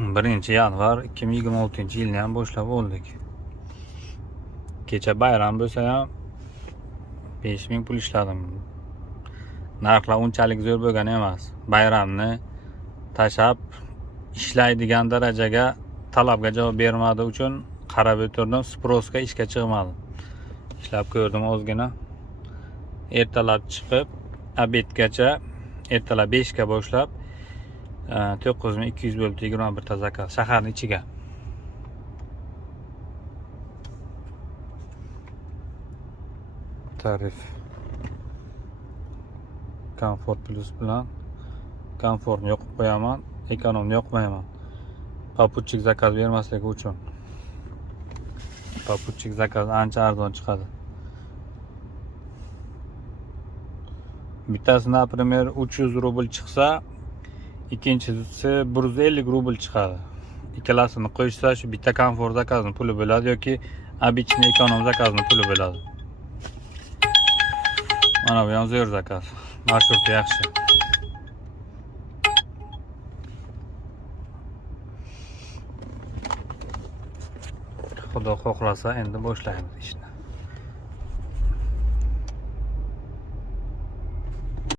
1-yanvar 2026-yilni ham boshlab oldik. Kecha bayram bo'lsa ham 5000 pul ishladim. Narxlar unchalik zo'r bo'lgan emas. Bayramni tashab ishlaydigan darajaga talabga javob bermadi uchun qarab o'tirdim, sproska ishga chiqmadim. Ishlab ko'rdim ozgina. Ertalab chiqib, obedgacha, ertalab 5 ga boshlab 9200 bo'lib 21 ta zakaz shaharning ichiga. Tarif komfort plus bilan komfortni yoqib qo'yaman, ekonomni yoqmayman. Papuchik zakaz bermaslik uchun. Papuchik zakaz ancha arzon chiqadi. Bittasi, например, 300 rubl chiqsa, ikkinchisi 150 rubl chiqadi. Ikkalasini qo'shsa, shu bitta komfort zakazning puli bo'ladi yoki обычный ekonom zakazning puli bo'ladi. Mana bu ham zo'r zakaz. Marshruti yaxshi. Xudo xohlasa endi boshlaymiz ishni.